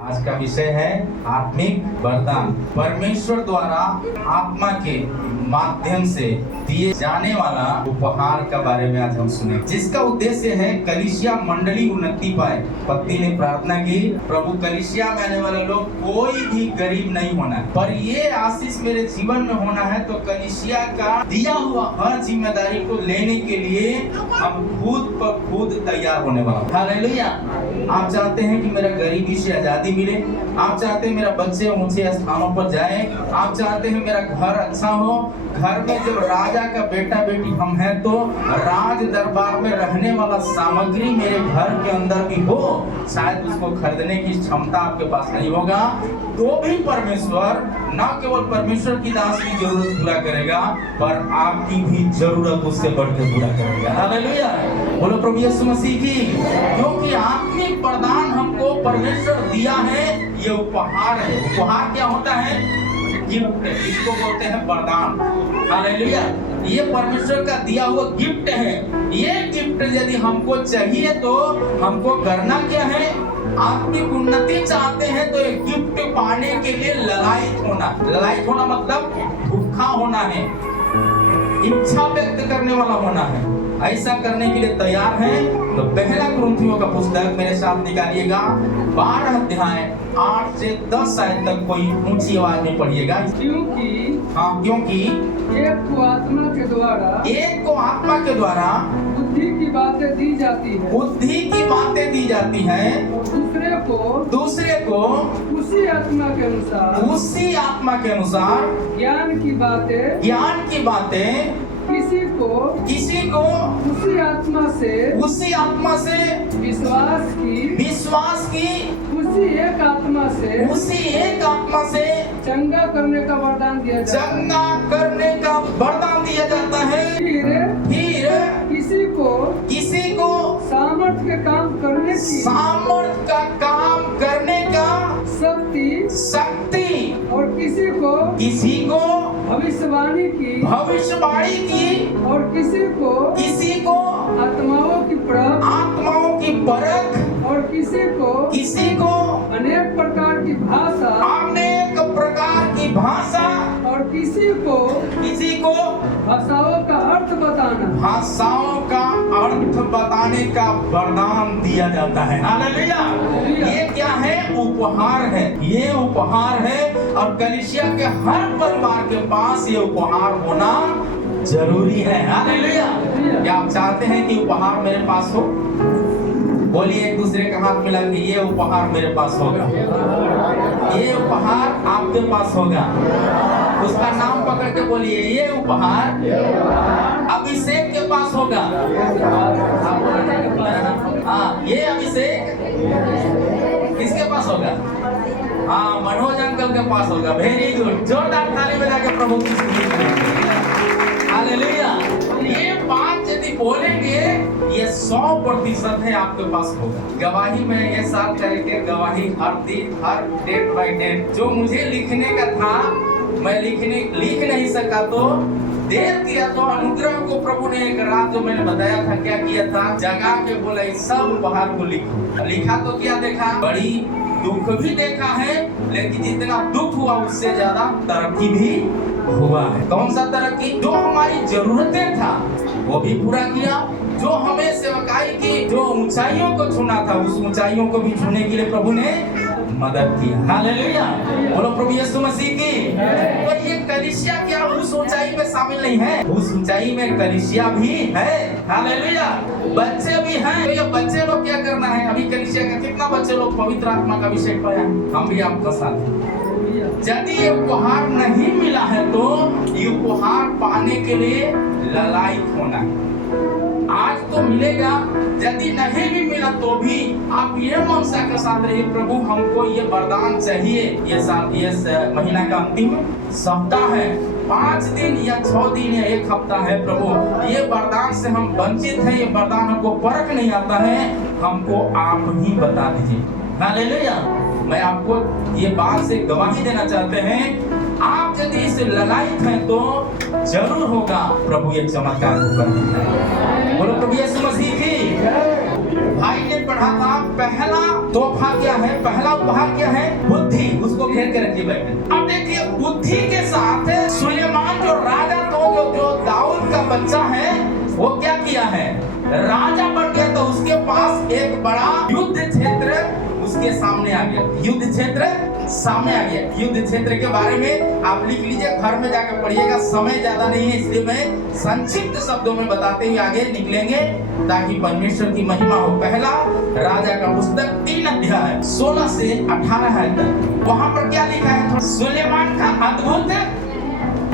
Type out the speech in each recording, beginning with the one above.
आज का विषय है आत्मिक वरदान। परमेश्वर द्वारा आत्मा के माध्यम से दिए जाने वाला उपहार का बारे में आज हम सुने, जिसका उद्देश्य है कलीसिया मंडली उन्नति पाए। पत्नी ने प्रार्थना की, प्रभु कलीसिया में आने वाले लोग कोई भी गरीब नहीं होना, पर ये आशीष मेरे जीवन में होना है तो कलीसिया का दिया हुआ हर जिम्मेदारी को लेने के लिए हम खुद पर खुद तैयार होने वाला। हालेलुया। आप चाहते हैं कि मेरा गरीबी से आजादी मिले, आप चाहते हैं मेरा बच्चे ऊंचे स्थानों पर जाए, आप चाहते हैं मेरा घर अच्छा हो। घर में जब राजा का बेटा बेटी हम हैं तो राज दरबार में रहने वाला सामग्री मेरे घर के अंदर भी हो। शायद उसको खरीदने की क्षमता आपके पास नहीं होगा, तो भी परमेश्वर न केवल परमेश्वर की दास की जरूरत पूरा करेगा, पर आपकी भी जरूरत उससे बढ़कर पूरा करेगा। हालेलुया। बोलो प्रभु यीशु मसीह की। क्योंकि आत्मिक वरदान हमको परमेश्वर दिया है, ये उपहार है। उपहार क्या होता है? गिफ्ट, इसको बोलते हैं वरदान। हालेलुया। ये परमेश्वर का दिया हुआ गिफ्ट है। ये गिफ्ट यदि हमको चाहिए तो हमको करना क्या है? आत्मिक उन्नति चाहते हैं तो एक गिफ्ट पाने के लिए ललायित होना। ललायित होना मतलब भूखा होना है, इच्छा व्यक्त करने वाला होना है। ऐसा करने के लिए तैयार है तो पहला कुरिन्थियों का पुस्तक मेरे साथ निकालिएगा, 12 अध्याय 8 से 10 आयत तक कोई ऊंची आवाज में पढ़िएगा। क्योंकि एक को आत्मा के द्वारा बुद्धि की बातें दी जाती है, बुद्धि की बातें दी जाती है, दूसरे को उसी आत्मा के अनुसार ज्ञान की बातें किसी को उसी आत्मा से विश्वास की उसी एक आत्मा से चंगा करने का वरदान दिया जाता है। फिर किसी को सामर्थ्य का काम करने का शक्ति और किसी को भविष्यवाणी की और किसी को आत्माओं की परख और किसी को अनेक प्रकार की भाषा और किसी को भाषाओं का अर्थ बताने का वरदान दिया जाता है। हालेलुया। ये क्या है? उपहार है। ये उपहार है और कलीसिया के हर परिवार के पास ये उपहार होना जरूरी है। हालेलुया। क्या आप चाहते हैं कि उपहार मेरे पास हो? बोलिए एक दूसरे का हाथ मिला के, ये उपहार मेरे पास होगा, ये उपहार आपके पास होगा। उसका नाम पकड़ के बोलिए, ये उपहार अभिषेक के पास होगा। हाँ, ये अभिषेक किसके पास होगा? हाँ, मनोज अंकल के पास होगा। Very good. जोरदार ताली बजा के प्रभु की स्तुति करें। हालेलुया। ये बात यदि बोलेंगे ये 100% है आपके पास होगा। गवाही में ये साथ करेंगे, गवाही हर दिन, हर डेट बाय डेट। जो मुझे लिखने का था मैं लिख नहीं सका तो देर किया, तो अनुग्रह को प्रभु ने एक रात जो मैंने बताया था क्या किया था, जगा के बोला इस सब उपहार को लिखो। लिखा तो क्या देखा? बड़ी दुख भी देखा है, लेकिन जितना दुख हुआ उससे ज्यादा तरक्की भी हुआ है। कौन सा तरक्की? जो हमारी जरूरतें था वो भी पूरा किया, जो हमें सेवकाई की जो ऊंचाइयों को छूना था उस ऊंचाइयों को भी छूने के लिए प्रभु ने मदद किया। हालेलुया। बोलो प्रभु यीशु मसीह की। तो ये कलीसिया क्या उस ऊंचाई में शामिल नहीं है? उस ऊंचाई में कलीसिया भी है। हालेलुया। बच्चे भी हैं। तो ये बच्चे लोग क्या करना है? अभी कलीसिया का कितना बच्चे लोग पवित्र आत्मा का अभिषेक पाया? हम भी आपका साथ। यदि ये उपहार नहीं मिला है तो ये उपहार पाने के लिए ललायित होना है। आज तो मिलेगा, यदि नहीं भी मिला तो भी आप ये मनसा के साथ रहिए, प्रभु हमको ये वरदान चाहिए। ये साल, ये महीना का अंतिम सप्ताह है, 5 दिन या 6 दिन या 1 हफ्ता है। प्रभु ये वरदान से हम वंचित हैं, ये वरदान हमको परख नहीं आता है, हमको आप ही बता दीजिए। हालेलुया। मैं आपको ये बात से गवाही देना चाहते हैं, आप यदि इसे ललायित हैं तो जरूर होगा प्रभु ये चमत्कार को कर। बोलो प्रभु यीशु मसीह की। भाई ने पढ़ा था, पहला तोहफा क्या है, पहला उपहार क्या है? बुद्धि। उसको घेर के रखिए बैठे। अब देखिए बुद्धि के साथ सुलेमान जो राजा तो जो दाऊद का बच्चा है वो क्या किया है? राजा बन गया। तो उसके पास एक बड़ा युद्ध क्षेत्र उसके सामने आ गया। युद्ध क्षेत्र सामने आ गया। युद्ध क्षेत्र के बारे में आप लिख लीजिए, घर में जाकर पढ़िएगा। समय ज्यादा नहीं है इसलिए मैं संक्षिप्त शब्दों में बताते हुए आगे निकलेंगे ताकि परमेश्वर की महिमा हो। पहला राजा का पुस्तक 3 अध्याय 16 से 18 है तक। वहां पर क्या लिखा है? सुलेमान का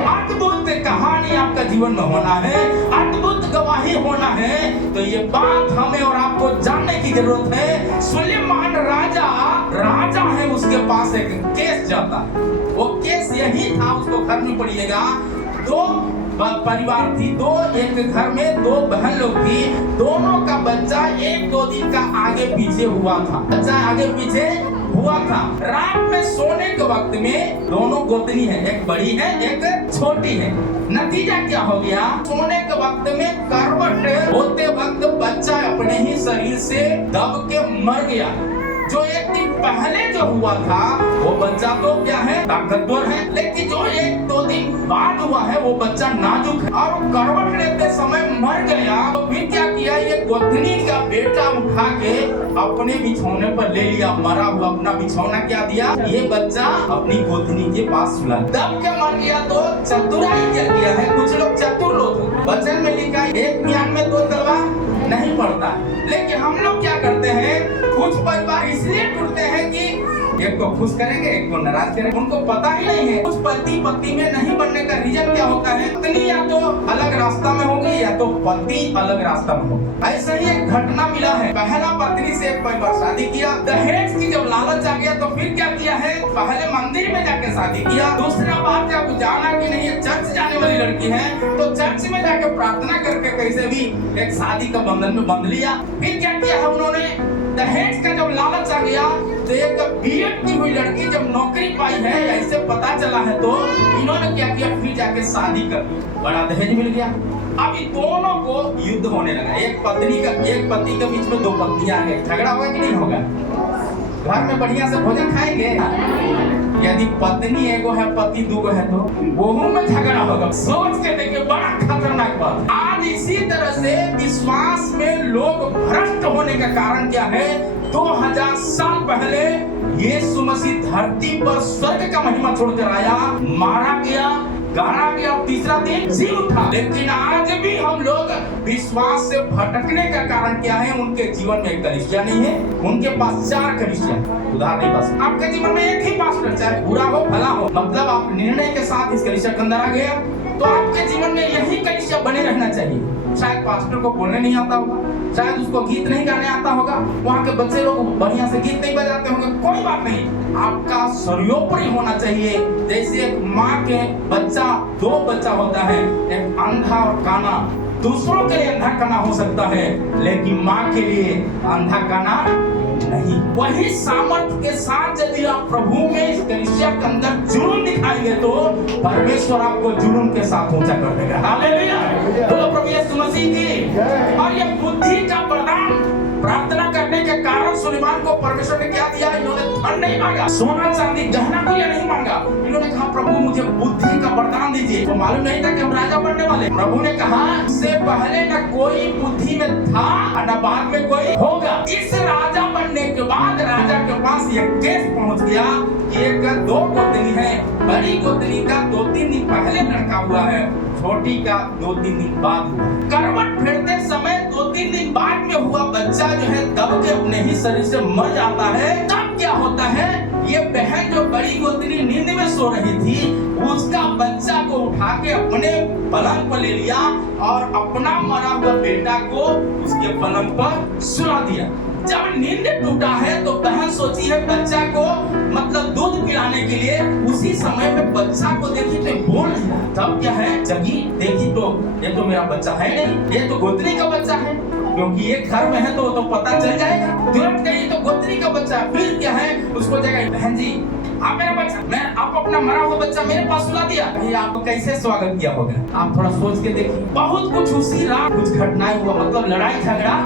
अद्भुत कहानी आपका जीवन में होना है, अद्भुत गवाही होना है। तो ये बात हमें और आपको जानने की जरूरत है। सुलेमान राजा है, उसके पास एक केस जाता है। वो केस यही था, उसको घर में पढ़िएगा। 2 परिवार थी, एक घर में 2 बहन लोग थी। दोनों का बच्चा 1-2 दिन का आगे पीछे हुआ था। बच्चा आगे पीछे हुआ था। रात में सोने के वक्त में दोनों गोतनी है, एक बड़ी है एक छोटी है। नतीजा क्या हो गया? सोने के वक्त में करवट होते वक्त बच्चा अपने ही शरीर से दब के मर गया। जो 1 दिन पहले जो हुआ था वो बच्चा तो क्या है? ताकतवर है। लेकिन जो 1-2 दिन बाद हुआ है वो बच्चा नाजुक है और वो करवट लेते समय मर गया। तो फिर क्या किया? ये गोतनी का बेटा उठा के अपने बिछौने पर ले लिया। मरा हुआ अपना बिछौना क्या दिया? ये बच्चा अपनी गोतनी के पास सुला। दब के मर गया। तो चतुराई क्या किया है? कुछ लोग चतुर लोग, वचन में लिखा है 1 मियान में 2 तलवार नहीं पड़ता। लेकिन हम लोग क्या करते हैं? कुछ परिवार इसलिए टूटते हैं कि एक को खुश करेंगे, एक को नाराज करेंगे। उनको पता ही नहीं है कुछ पति पत्नी में नहीं बनने का रीजन क्या होता है। पत्नी या तो अलग रास्ता में होगी या तो पति अलग रास्ता में होगा। ऐसा ही एक घटना मिला है। पहला पत्नी से एक परिवार शादी किया। दहेज की जब लालच आ गया तो फिर क्या किया है? पहले मंदिर में जाके शादी किया। दूसरा बात जब जाना कि नहीं ये चर्च जाने वाली लड़की है तो चर्च में जाके प्रार्थना करके कैसे भी एक शादी का बंधन में बंध लिया। फिर क्या किया है उन्होंने? दहेज का जब लालच आ गया तो एक बीएड की हुई लड़की जब नौकरी पाई है ऐसे पता चला है तो इन्होंने क्या किया? फिर जाके शादी कर ली। बड़ा दहेज मिल गया। अब इन दोनों को युद्ध होने लगा। एक पति के बीच में 2 पत्नियां आ गई। झगड़ा होगा कि नहीं होगा? घर में बढ़िया से भोजन खाएंगे। यदि पत्नी एगो है पति 2 है तो वो में झगड़ा होगा। सोच के देखिए, बड़ा खतरनाक बात। आज इसी तरह से विश्वास में लोग भ्रष्ट होने का कारण क्या है? 2000 साल पहले यीशु मसीह धरती पर स्वर्ग का महिमा छोड़कर आया, मारा गया, गाड़ा गया, तीसरा दिन जी उठा। लेकिन आज भी हम लोग विश्वास से भटकने का कारण क्या है? उनके जीवन में एक कलीसिया नहीं है, उनके पास 4 कलीसिया। उदाहरण नहीं पास आपके जीवन में एक ही पास्टर, चाहे बुरा हो भला हो, मतलब आप निर्णय के साथ इस कलीसिया के अंदर आ गया तो आपके जीवन में यही कलीसिया बने रहना चाहिए। शायद पास्टर को बोलने नहीं आता होगा, शायद उसको गीत नहीं गाने आता होगा, वहाँ के बच्चे लोग बढ़िया से गीत नहीं बजाते होंगे, कोई बात नहीं। आपका सर्वोपरि होना चाहिए। जैसे एक माँ के 2 बच्चा होता है, एक अंधा और काना। दूसरों के लिए अंधा काना हो सकता है लेकिन माँ के लिए अंधा काना नहीं। वही सामर्थ्य के साथ यदि आप प्रभु में इस कलीसिया के अंदर जुनून दिखाएंगे तो परमेश्वर आपको जुनून के साथ ऊंचा कर देगा। हालेलुया। तो प्रभु यीशु मसीह की। और ये बुद्धि का वरदान प्रार्थना करने के कारण सुलेमान को परमेश्वर ने क्या दिया? इन्होंने धन नहीं मांगा, सोना चांदी गहना गुड़िया नहीं मांगा। इन्होंने कहा प्रभु मुझे बुद्धि का वरदान दीजिए। तो मालूम नहीं था कि हम राजा बनने वाले। प्रभु ने कहा इससे पहले न कोई बुद्धि में था न बाद में कोई होगा। इस राजा बनने के बाद राजा के पास ये केस पहुंच गया कि एक 2 गोतनी है। बड़ी गोतनी का 2-3 दिन पहले लड़का हुआ है, छोटी का 2-3 दिन बाद हुआ। करवट फेरते समय 2-3 दिन बाद में हुआ बच्चा जो है दब के अपने ही शरीर से मर जाता है। तब क्या होता है? ये बहन जो बड़ी गोतनी नींद में सो रही थी उसका बच्चा को उठा के अपने पलंग पर ले लिया और अपना मरा हुआ बेटा को उसके पलंग पर सुला दिया। जब नींद टूटा है तो बहन सोची है बच्चा को मतलब दूध पिलाने के लिए। उसी समय में बच्चा को देखी तो बोल नहीं रहा। तब क्या है? जगी, देखी तो ये तो मेरा बच्चा है नहीं, ये तो गोतनी का बच्चा है। क्योंकि ये घर में है तो पता चल जाएगा। तुरंत कहीं तो गोतनी का बच्चा। फिर क्या है? उसको जगह, बहन जी आप मेरा बच्चा, आप अपना मरा हुआ बच्चा मेरे पास सुला दिया। आपको कैसे स्वागत किया होगा? आप थोड़ा सोच के देखिए। बहुत कुछ उसी रात कुछ घटनाएं हुआ, मतलब लड़ाई झगड़ा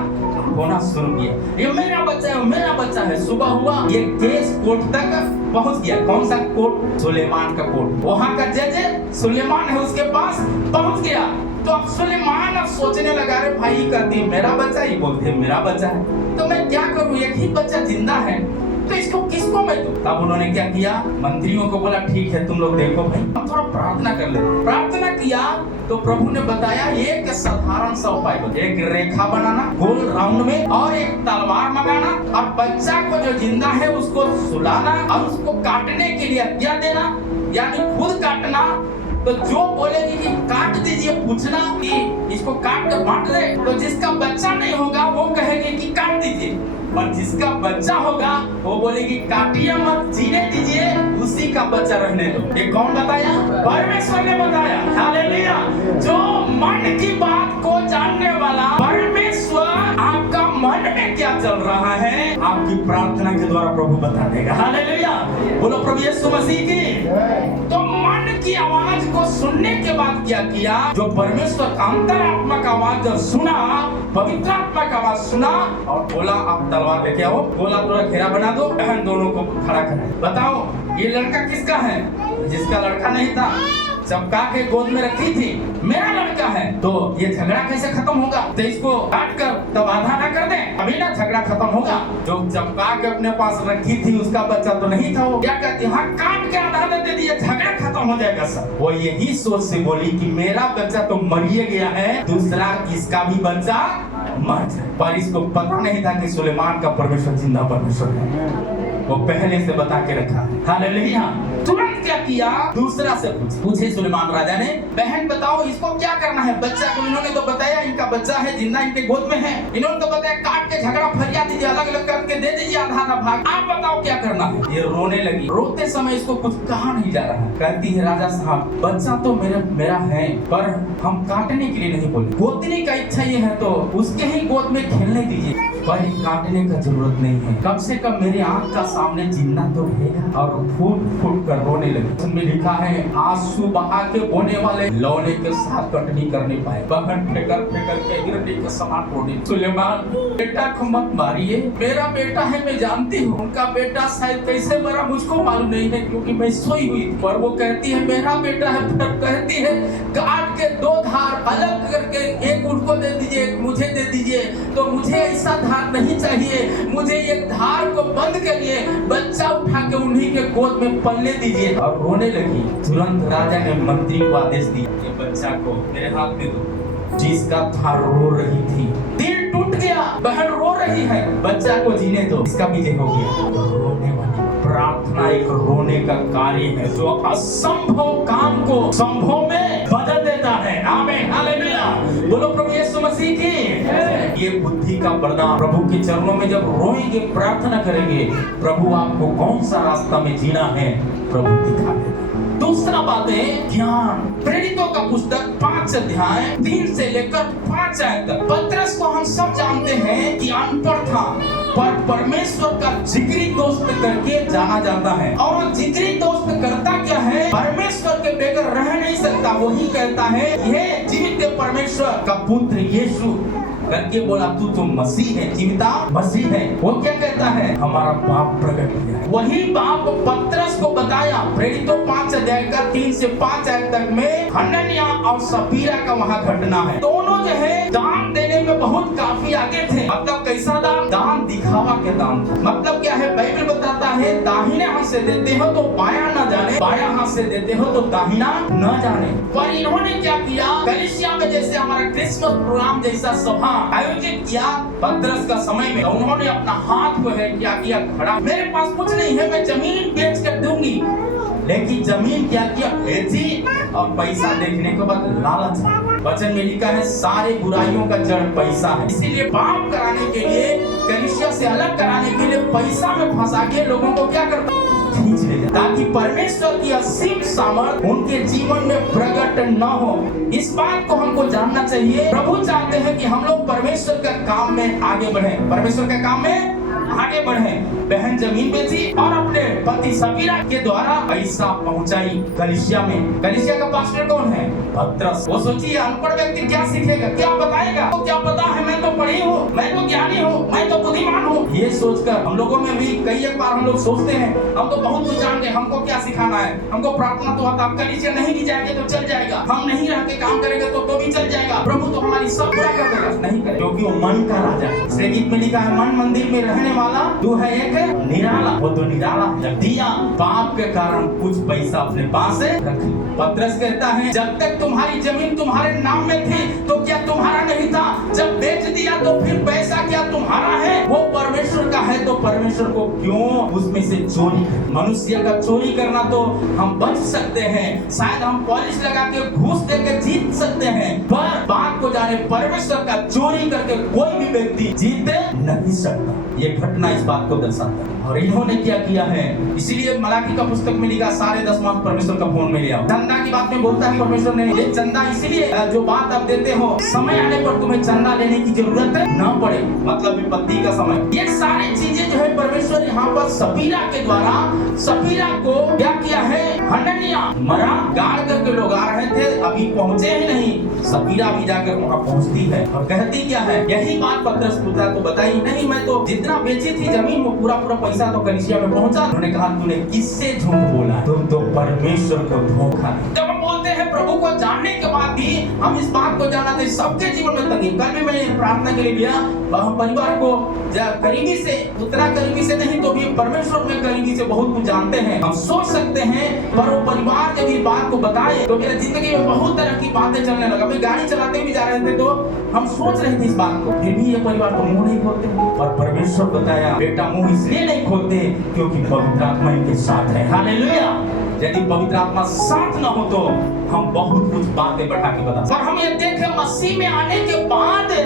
होना शुरू किया। ये मेरा बच्चा है, मेरा बच्चा है। सुबह हुआ, ये केस कोर्ट तक पहुंच गया। कौन सा कोर्ट? सुलेमान का कोर्ट। वहां का जज सुलेमान है, उसके पास पहुंच गया। तो अब सुलेमान अब सोचने लगा, रे भाई कहती मेरा बच्चा, ही बोलते मेरा बच्चा है, तो मैं क्या करूं, एक ही बच्चा जिंदा है, तो इसको किसको मैं दूं? तब उन्होंने क्या किया, मंत्रियों को बोला ठीक है तुम लोग देखो भाई, हम थोड़ा प्रार्थना कर ले। प्रार्थना किया तो प्रभु ने बताया एक साधारण सा उपाय, एक रेखा बनाना गोल राउंड में, और एक तलवार मंगाना, और बच्चा को जो जिंदा है उसको सुलाना, और उसको काटने के लिए आज्ञा देना, यानी खुद काटना। तो जो बोलेगी कि काट दीजिए, पूछना कि इसको काट कर बांट दे, तो जिसका बच्चा नहीं होगा वो कहेगी कि काट दीजिए, और जिसका बच्चा होगा वो बोलेगी काटिए मत, जीने दीजिए, उसी का बच्चा रहने दो। ये कौन बताया? परमेश्वर ने बताया। हालेलुया। जो मन की बात को जानने वाला परमेश्वर, आपका मन में क्या चल रहा है आपकी प्रार्थना के द्वारा प्रभु बता देगा। हालेलुया। बोलो प्रभु यीशु मसीह की। तो मन की आवाज को सुनने के बाद क्या किया, जो परमेश्वर का अंतरात्मा का आवाज जब सुना, पवित्र आत्मा का आवाज सुना, और बोला आप तलवार लेके आओ, बोला थोड़ा घेरा बना दो, बहन दोनों को खड़ा कराए, बताओ ये लड़का किसका है? जिसका लड़का नहीं था, चपका के गोद में रखी थी, मेरा लड़का है, तो ये झगड़ा कैसे खत्म होगा? तो इसको काट कर तब आधा ना कर दे, अभी ना झगड़ा खत्म होगा। जो चपका के अपने पास रखी थी उसका बच्चा तो नहीं था, वो क्या कहती, हाँ काट के आधा दे दिए, झगड़ा खत्म हो जाएगा सब। वो यही सोच से बोली कि मेरा बच्चा तो मरिए गया है, दूसरा इसका भी बच्चा मर जाए। पर इसको पता नहीं था कि सुलेमान का परमेश्वर जिंदा परमेश्वर है, वो पहले से बता के रखा है। हालेलुया। तुरंत क्या किया, दूसरा से पूछे सुलेमान राजा ने, बहन बताओ इसको क्या करना है? बच्चा को इन्होंने तो बताया इनका बच्चा है, जिंदा इनके गोद में है, इन्होंने तो बताया काट के झगड़ा फरिया दीजिए, अलग अलग करके दे दीजिए आधा आधा भाग, आप बताओ क्या करना है? ये रोने लगी। रोते समय इसको कुछ कहा नहीं जा रहा है। कहती है राजा साहब बच्चा तो मेरा है, पर हम काटने के लिए नहीं बोले, गोदने का इच्छा ये है तो उसके ही गोद में खेलने दीजिए, पर काटने का जरूरत नहीं है, कम से कम मेरे आंख का सामने जिंदा तो रहेगा। और फूट फूट कर रोने लगे। उसमें लिखा है आंसू बहा के बोने वाले लौने के साथ कटनी कर नहीं पाए, बहन फेंकर फेंकर के गिरने के समान रोने। सुलेमान बेटा को मत मारिए, मेरा बेटा है, मैं जानती हूँ, उनका बेटा शायद कैसे मरा मुझको मालूम नहीं है, क्योंकि मैं सोई हुई। पर वो कहती है मेरा बेटा है, फिर कहती है काट के दो धार अलग करके एक उनको दे दीजिए, एक मुझे दे दीजिए। तो मुझे ऐसा धार नहीं चाहिए, मुझे एक धार को बंद करिए, बच्चा उठा के उन्हीं के गोद में पलने दीजिए। और रोने लगी। तुरंत राजा ने मंत्री को आदेश दिया, ये बच्चा को मेरे हाथ में दो। जिसका था रो रही थी, दिल टूट गया, बहन रो रही है, बच्चा को जीने दो, इसका भी जय हो गया। रोने वाली प्रार्थना एक रोने का कार्य है, जो असंभव काम को संभव में बदल देता है। आमीन हालेलुया। बोलो प्रभु यीशु मसीह की। ये बुद्धि का वरदान, प्रभु के चरणों में जब रोएंगे, प्रार्थना करेंगे, प्रभु आपको कौन सा रास्ता में जीना है प्रभु दिखा देगा। दूसरा बात है ज्ञान। प्रेरितों का पुस्तक 5 अध्याय 3 से लेकर 5 आयत तक। पतरस को हम सब जानते हैं कि अनपढ़ था, पर परमेश्वर का जिगरी दोस्त करके जाना जाता है। और वो जिगरी दोस्त करता क्या है, परमेश्वर के बगैर रह नहीं सकता। वही कहता है ये जीवित परमेश्वर का पुत्र यीशु करके बोला, तू तो मसीह है, जीविता मसीह है। वो क्या कहता है, हमारा बाप प्रकट किया है। वही बाप पतरस को बताया। प्रेरितों 5 अध्याय का 3 से 5 आयत तक में हनन्याह और सफीरा का वहाँ घटना है। दोनों जो है दान देने में बहुत काफी आगे थे। मतलब कैसा दान? दान दिखावा के दान था। मतलब क्या है, बाइबल बताता है दाहिने हाथ से देते हो तो बायां न जाने, बायां हाथ से देते हो तो दाहिना न जाने। पर इन्होंने क्या किया, कलीसिया में जैसे हमारा क्रिसमस प्रोग्राम जैसा सभा आयोजित किया पतरस का समय में, तो उन्होंने अपना हाथ को है क्या किया खड़ा, मेरे पास कुछ नहीं है, मैं जमीन बेच कर दूंगी। लेकिन जमीन क्या किया, बेची, और पैसा देखने के बाद लालच। वचन में लिखा है सारे बुराइयों का जड़ पैसा है। इसीलिए पाप कराने के लिए, कलीसिया से अलग कराने के लिए पैसा में फंसा के लोगों को क्या करता, खींच ले जाता, ताकि परमेश्वर की असीम सामर्थ उनके जीवन में प्रकट न हो। इस बात को हमको जानना चाहिए। प्रभु चाहते हैं कि हम लोग परमेश्वर के काम में आगे बढ़े, परमेश्वर के काम में आगे बढ़े। बहन जमीन बेची और अपने पति सफीरा के द्वारा पैसा पहुंचाई कलीसिया में। कलीसिया का पास्टर कौन है? पतरस। वो सोचिए अनपढ़ व्यक्ति क्या सीखेगा, क्या बताएगा? तो क्या पता है, मैं तो पढ़ी हूँ, मैं तो ज्ञानी हूँ, मैं तो बुद्धिमान हूँ। ये सोचकर हम लोगों में भी कई एक बार हम लोग सोचते हैं हम तो बहुत कुछ जानते हैं, हमको क्या सिखाना है, हमको प्रार्थना तो आता, कलीसिया नहीं भी जाएंगे तो चल जाएगा, हम नहीं रह के काम करेंगे तो भी चल जाएगा, प्रभु तो हमारी सब पूरा कर देगा। नहीं करे, क्योंकि वो मन का राजा है। इसलिए गीत में लिखा है, मन मंदिर में रहने वाला तू है एक निराला। वो तो निराला जब दिया पाप के कारण कुछ पैसा अपने पास रख। पतरस कहता है जब तक तुम्हारी जमीन तुम्हारे नाम में थी तो क्या तुम्हारा नहीं था? जब बेच दिया तो फिर पैसा क्या तुम्हारा है? वो परमेश्वर का है तो परमेश्वर को क्यों उसमें से चोरी? मनुष्य का चोरी करना तो हम बच सकते हैं, शायद हम पॉलिश लगा के घूस दे के जीत सकते हैं, पर बात को जाने परमेश्वर का चोरी करके कोई भी व्यक्ति जीत नहीं सकता। ये घटना इस बात को दर्शाता है। और इन्होंने क्या किया है, इसीलिए मलाकी का पुस्तक में लिखा सारे 10 परमेश्वर का फोन में ले आओ। चंदा की बात में बोलता है परमेश्वर ने, ये चंदा इसलिए जो बात आप देते हो समय आने पर तुम्हें चंदा लेने की जरूरत न पड़े, मतलब विपत्ति का समय। ये सारी चीजें जो है परमेश्वर यहाँ पर सफीरा के द्वारा, सफीरा को क्या किया है, हननिया मरा गाड़ करके लोग आ रहे थे, अभी पहुंचे ही नहीं, सफीरा भी जाकर वहाँ पहुंचती है और कहती क्या है, यही बात पतरस पूछा तो बताई नहीं, मैं तो जितना बेची थी जमीन वो पूरा पैसा तो कलीसिया में पहुंचा। उन्होंने कहा तूने किससे झूठ बोला? तुम तो परमेश्वर को धोखा। जब हम बोलते हैं प्रभु को जानने के बाद भी हम इस बात को जानना चाहिए, सबके जीवन में तंगी। कल भी मैंने प्रार्थना के लिए लिया, परिवार को करीबी से, उतना करीबी से नहीं तो भी परमेश्वर में करीबी से बहुत कुछ जानते हैं, हम सोच सकते हैं, पर वो परिवार जब इस बात को बताए तो मेरी जिंदगी में बहुत तरह की बातें चलने लगा। मैं गाड़ी चलाते भी जा रहे थे तो हम सोच रहे थे इस बात को, फिर भी ये परिवार तो मुंह नहीं खोलते। और परमेश्वर बताया बेटा मुंह इसलिए नहीं खोलते क्योंकि पवित्र आत्मा इनके साथ है। हालेलुया। यदि पवित्र आत्मा साथ न हो तो हम बहुत कुछ बातें बढ़ा के बता। और हम ये देखें मसीह में आने के बाद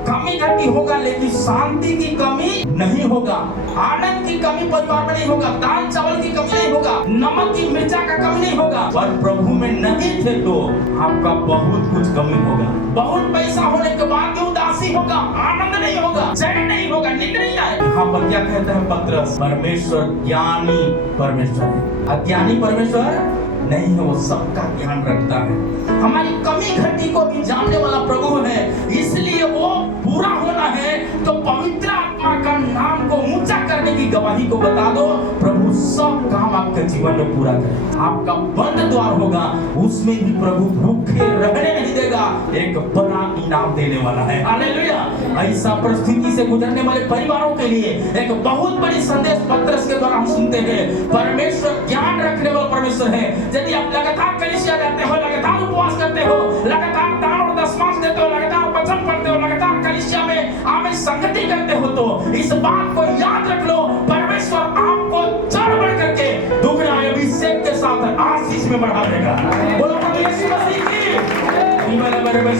कमी घटी होगा लेकिन शांति की कमी नहीं होगा, आनंद की कमी परिवार में नहीं होगा, दाल चावल की कमी नहीं होगा, नमक की मिर्चा का कमी नहीं होगा। पर प्रभु में नहीं थे तो आपका बहुत कुछ कमी होगा। बहुत पैसा होने के बाद भी उदासी होगा, आनंद नहीं होगा, चैन नहीं होगा, नींद नहीं आए। यहाँ पर क्या कहता है पतरस, परमेश्वर ज्ञानी परमेश्वर है, अज्ञानी परमेश्वर नहीं है, वो सबका ध्यान रखता है। हमारी कमी घटी को भी जानने वाला प्रभु है, इसलिए वो पूरा होना है तो पवित्र आत्मा का नाम को ऊंचा करने की गवाही को बता दो, प्रभु सब काम आपके जीवन में पूरा करे। आपका बंद द्वार होगा उसमें भी प्रभु भूखे रहने नहीं देगा, एक बड़ा इनाम देने वाला है। हालेलुया। ऐसा परिस्थिति से गुजरने वाले परिवारों के लिए एक बहुत बड़ी संदेश पतरस के द्वारा हम सुनते हैं। परमेश्वर ज्ञान रखने वाला परमेश्वर है। यदि आप लगातार कलीसिया जाते हो, लगातार उपवास करते हो, लगातार दान और दशमांश देते हो, लगातार वचन पढ़ते हो, लगातार कलीसिया में आमे संगति करते हो, तो इस बात को याद रख लो, परमेश्वर आपको चढ़ बढ़ करके दुगना अभिषेक के साथ आशीष में बढ़ा देगा। बोलो प्रभु यीशु मसीह की मेरे में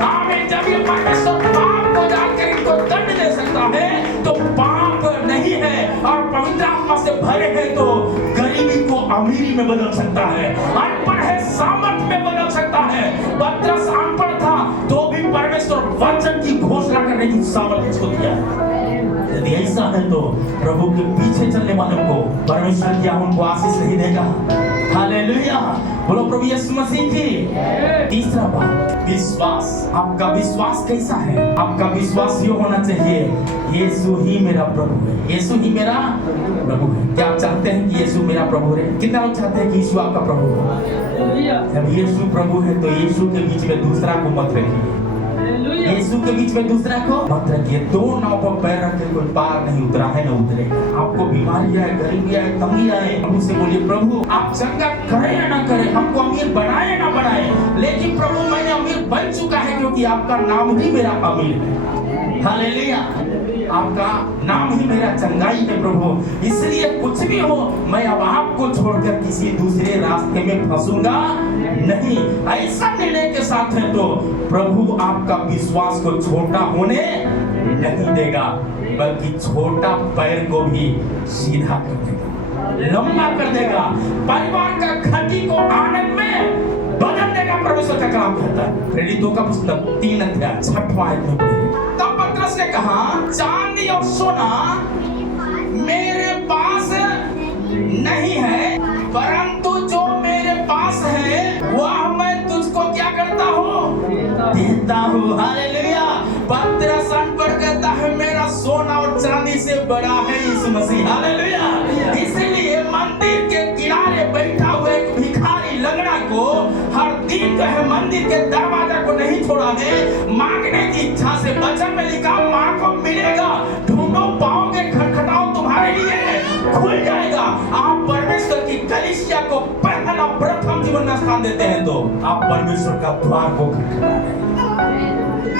आमीन। जब ये परमेश्वर पाप को जानकर इनको दंड दे सकता है तो पाप नहीं है, और पवित्र आत्मा से भरे हैं तो गरीबी को अमीरी में बदल सकता है, अनपढ़ है सामर्थ में बदल सकता है। पतरस अनपढ़ था तो भी परमेश्वर वचन की घोषणा करने की सामर्थ्य उसको दिया। यदि ऐसा है तो प्रभु के पीछे चलने वालों को परमेश्वर क्या उनको आशीष नहीं देगा? हालेलुया। बोलो प्रभु यीशु मसीह की। तीसरा बात, विश्वास। आपका विश्वास कैसा है? आपका विश्वास ये होना चाहिए, यीशु ही मेरा प्रभु है, यीशु ही मेरा प्रभु है। क्या आप चाहते हैं कि यीशु मेरा प्रभु है? कितना लोग चाहते हैं कि यीशु आपका प्रभु हो? जब यीशु प्रभु है तो यीशु के बीच में दूसरा को मत रखिए, यीशु के बीच में दूसरा को मत रखिए। दो नाव पर पैर रख के कोई पार नहीं उतरा है न उतरेगा। आपको बीमारी आए, गरीबी आए, तंगी आए, प्रभु से बोलिए प्रभु आप चंगा करें या ना करें, हमको अमीर बनाए या ना बनाए, लेकिन प्रभु मैंने अमीर बन चुका है क्योंकि आपका नाम ही मेरा अमीर है। हालेलुया। आपका नाम ही मेरा चंगाई है प्रभु, इसलिए कुछ भी हो मैं अब आपको छोड़कर किसी दूसरे रास्ते में फंसूंगा नहीं। ऐसा निर्णय के साथ है तो प्रभु आपका विश्वास को छोटा होने नहीं देगा, बल्कि छोटा पैर को भी सीधा कर देगा, लंबा कर देगा, परिवार का घटी को आनंद में बदल देगा। परमेश्वर का कलाम कहता है, प्रेरितों का पुस्तक 3 अध्याय 6वां आयत में पढ़िए। तब पतरस ने कहा चांदी और सोना मेरे नहीं है, परंतु जो मेरे पास है वह मैं तुझको क्या करता हूँ, देता हूँ। हालेलुया। पतरस अनपढ़ कहता है मेरा सोना और चांदी से बड़ा है यीशु मसीह। हालेलुया। इसलिए मंदिर के किनारे बैठा हुआ एक भिखारी लंगड़ा को हर दिन जो है मंदिर के दरवाजा को नहीं छोड़ा है, मांगने की इच्छा से। वचन में लिखा माँ को मिलेगा, ढूंढो पाओगे, खटखटाओ तुम्हारे लिए खुल जाएगा। आप परमेश्वर की कलीसिया को पहला प्रथम जीवन में स्थान देते हैं तो आप परमेश्वर का द्वार को खटखटाएंगे।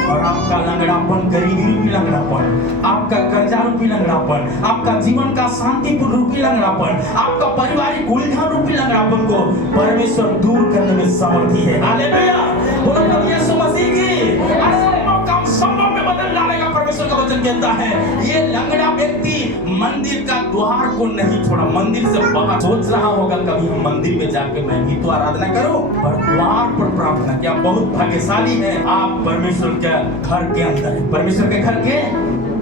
और आपका लंगड़ापन, गरीबी रूपी लंगड़ापन, आपका कर्जा रूपी लंगड़ापन, आपका जीवन का शांतिपूर्ण रूपी लंगड़ापन, आपका पारिवारिक उलझन रूपी लंगड़ापन को परमेश्वर दूर करने में समर्थी है। हालेलुया। बोलो प्रभु यीशु मसीह की। असंभव काम संभव में बदल डालेगा, परमेश्वर का वचन कहता है। ये लंगड़ा व्यक्ति मंदिर का द्वार को नहीं छोड़ा, मंदिर से बाहर सोच रहा होगा कभी हम मंदिर में जाके मैं भी तो आराधना करूं, पर द्वार पर प्रार्थना किया। बहुत भाग्यशाली है आप परमेश्वर के घर के अंदर है, परमेश्वर के घर के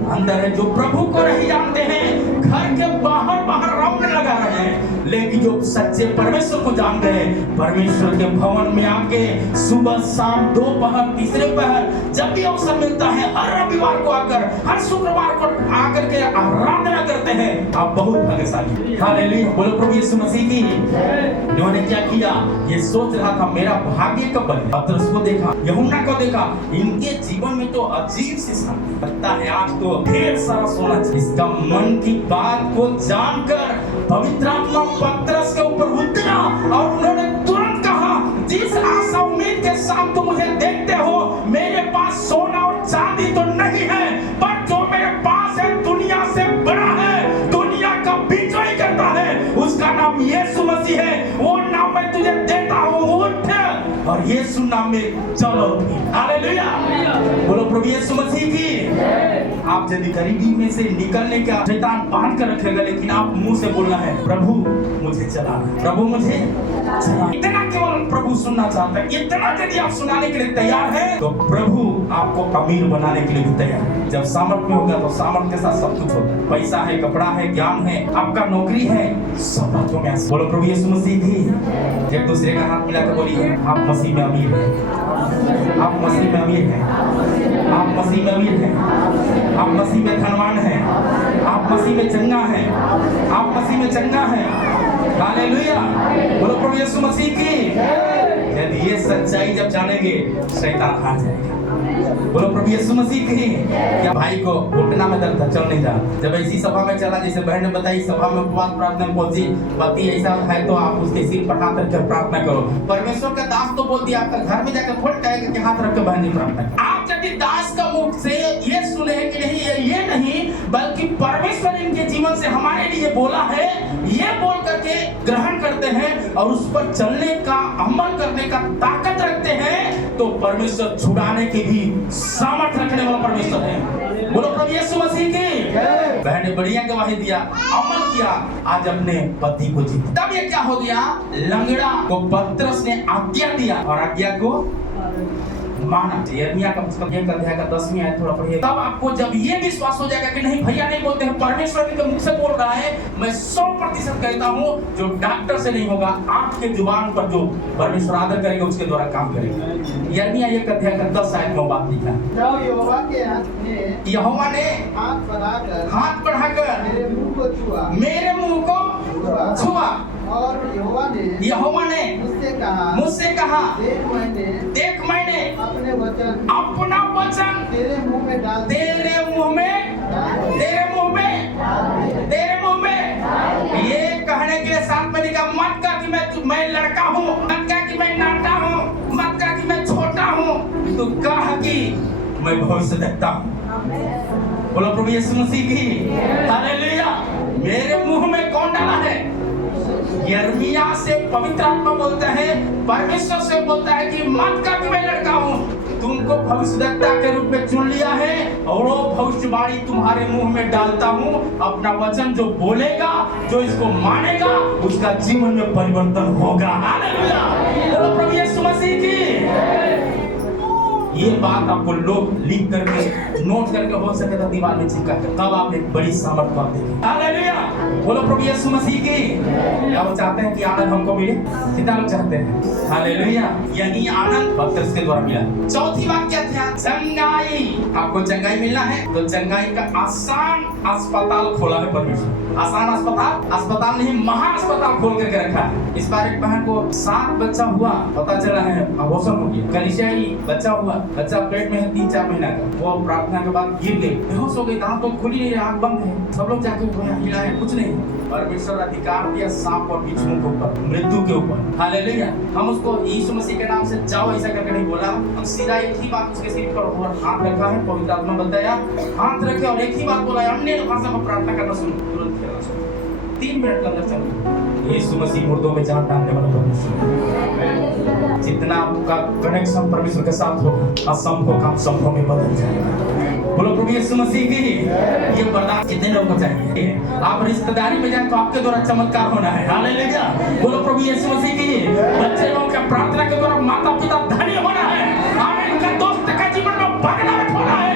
अंदर है। जो प्रभु को नहीं जानते हैं घर के बाहर बाहर राउंड लगा रहे हैं, लेकिन जो सच्चे परमेश्वर को जानते हैं परमेश्वर के भवन में आके सुबह शाम दोपहर तीसरे पहर जब भी अवसर मिलता है, हर रविवार को आकर, हर शुक्रवार को आकर के आराधना करते हैं। आप बहुत भाग्यशाली। हालेलुया। बोलो प्रभु यीशु मसीह की। इन्होंने क्या किया, ये सोच रहा था मेरा भाग्य कब बने। पतरस को देखा, यूहन्ना को देखा, इनके जीवन में तो अजीब सी शांति लगता है, आज तो ढेर सारा सोना चाहिए। इसका मन की बात को जानकर पवित्र आत्मा पतरस के ऊपर उतरा और उन्होंने तुरंत कहा, जिस आशा उम्मीद के साथ तुम मुझे देखते हो, मेरे पास सोना और चांदी तो नहीं है, पर जो मेरे पास है दुनिया से बड़ा है, दुनिया का विजय करता है, उसका नाम यीशु मसीह है। वो नाम मैं तुझे देता हूँ, उठ और यीशु नाम में चलो। हालेलुया। बोलो प्रभु यीशु मसीह की। आप यदि गरीबी में से निकलने का शैतान बांध कर रखेगा, लेकिन आप मुंह से बोलना है प्रभु मुझे चलाना, प्रभु मुझे चलाना। इतना केवल प्रभु सुनना चाहता है। इतना यदि आप सुनाने के लिए तैयार हैं तो प्रभु आपको अमीर बनाने के लिए भी तैयार है। जब सामर्थ्य होगा तो सामर्थ्य के साथ सब कुछ होता है। पैसा है, कपड़ा है, ज्ञान है, आपका नौकरी है, सब बातों में। बोलो प्रभु यीशु मसीह की। एक दूसरे का हाथ मिलाकर बोलिए आप मसीह में अमीर हैं, आप मसीह में अमीर हैं, आप मसीह में अमीर हैं, आप मसीह में धनवान हैं, आप मसीह में चंगा हैं, आप मसीह में चंगा हैं। हालेलुया। बोलो प्रभु यीशु मसीह की। यदि ये सच्चाई जब जानेंगे शैतान हार जाएगा। बोलो प्रभु यीशु मसीह की। क्या भाई को घुटना में दर्द था, चल नहीं रहा, जब ऐसी सभा में चला, जैसे बहन ने बताई सभा में उपवास प्रार्थना में पहुंची, पति ऐसा है तो आप उसके सिर पर हाथ रखकर प्रार्थना करो। परमेश्वर का दास तो बोल दिया, आपका घर में जाकर थोड़ा कहेगा कि हाथ रखकर बहन जी प्रार्थना। आप यदि दास का मुख से ये सुने कि नहीं, ये नहीं, बल्कि परमेश्वर इनके जीवन से हमारे लिए बोला है, ये बोल करके ग्रहण करते हैं और उस पर चलने का, अमल करने का ताकत रखते हैं, तो परमेश्वर छुड़ाने की भी सामर्थ रखने वाला परमेश्वर है। बोलो प्रभु यीशु मसीह की। बहन ने बढ़िया गवाही दिया, अमल किया, आज अपने पति को जीता। तब ये क्या हो गया, लंगड़ा को पतरस ने आज्ञा दिया और आज्ञा को माना। यिर्मयाह का पुस्तक 1 अध्याय का 10वीं आयत थोड़ा पढ़िए। तब आपको जब ये विश्वास हो जाएगा कि नहीं भैया नहीं बोलते हैं, परमेश्वर के मुख से बोल रहा है, मैं 100% कहता हूँ, जो डॉक्टर से नहीं होगा, आपके जुबान पर जो परमेश्वर आदर करेगा उसके द्वारा काम करेगा। यिर्मयाह 1 अध्याय का 10 आयत में बात लिखा है, यहोवा ने हाथ बढ़ाकर मेरे मुंह को छुआ और यहोवा ने मुझसे कहा देख मैंने अपना वचन तेरे मुंह में डाल ये कहने के लिए साथ में लिखा, मत कह कि मैं लड़का हूँ, मत कह कि मैं नाटा हूँ, मत कह कि मैं छोटा हूँ, तू कह कि मैं भविष्य देखता हूँ। बोलो प्रभु यीशु मसीह की। हालेलुया। मेरे मुंह में कौन डाला है? यिर्मयाह से पवित्र आत्मा बोलता है, परमेश्वर से बोलता है कि मत कह कि मैं लड़का हूँ, तुमको भविष्यद्वक्ता के रूप में चुन लिया है और वो भविष्यवाणी तुम्हारे मुंह में डालता हूँ। अपना वचन जो बोलेगा, जो इसको मानेगा, उसका जीवन में परिवर्तन होगा। हालेलुया। बोलो प्रभु यीशु मसीह की। ये बात आपको लोग लिख करके नोट करके हो सके तो दीवार में चिपका कर, तब आप एक बड़ी सामर्थ को आप देखेंगे। हालेलुया, बोलो प्रभु यीशु मसीह की। क्या वो चाहते हैं कि आनंद हमको मिले? कितना लोग चाहते हैं? हालेलुया, यही आनंद पत्रस के द्वारा मिला। चौथी बात क्या था? चंगाई। आपको चंगाई मिलना है तो चंगाई का आसान अस्पताल खोला है परमेश्वर। आसान अस्पताल नहीं, महा अस्पताल खोल करके रखा है। इस बार एक बहन को 7 बच्चा हुआ, पता चला है अबॉर्शन हो गया। कलिसियाई बच्चा हुआ, बच्चा पेट में है 3-4 महीना का। वो प्रार्थना के बाद गिर गई, बेहोश हो गई, दांत तो खुल ही नहीं, आंख बंद है। सब लोग जाके हिलाए, कुछ नहीं। परमेश्वर अधिकार दिया सांप और बिच्छू के ऊपर, मृत्यु के ऊपर। हालेलुया, हम उसको यीशु मसीह के नाम से जाओ ऐसा करके नहीं बोला, हम सीधा एक ही बात उसके सिर पर हाथ रखा है, पवित्र आत्मा बताया हाथ रखे और एक ही बात बोला, अन्य भाषा में प्रार्थना करना शुरू, तुरंत खेलना शुरू। 3 मिनट के अंदर चल यीशु मसीह मुर्दों में जान डालने वाला परमेश्वर। जितना आपका कनेक्शन परमेश्वर के साथ होगा, असंभव काम संभव में बदल जाएगा। बोलो प्रभु यीशु मसीह की। ये वरदान कितने लोगों को चाहिए? आप रिश्तेदारी में जाए तो आपके द्वारा चमत्कार होना है। हालेलुया, बोलो प्रभु यीशु मसीह की। बच्चे लोगों के प्रार्थना के द्वारा माता पिता धनी होना है। आमीन, का दोस्त का जीवन में बगला में होना है।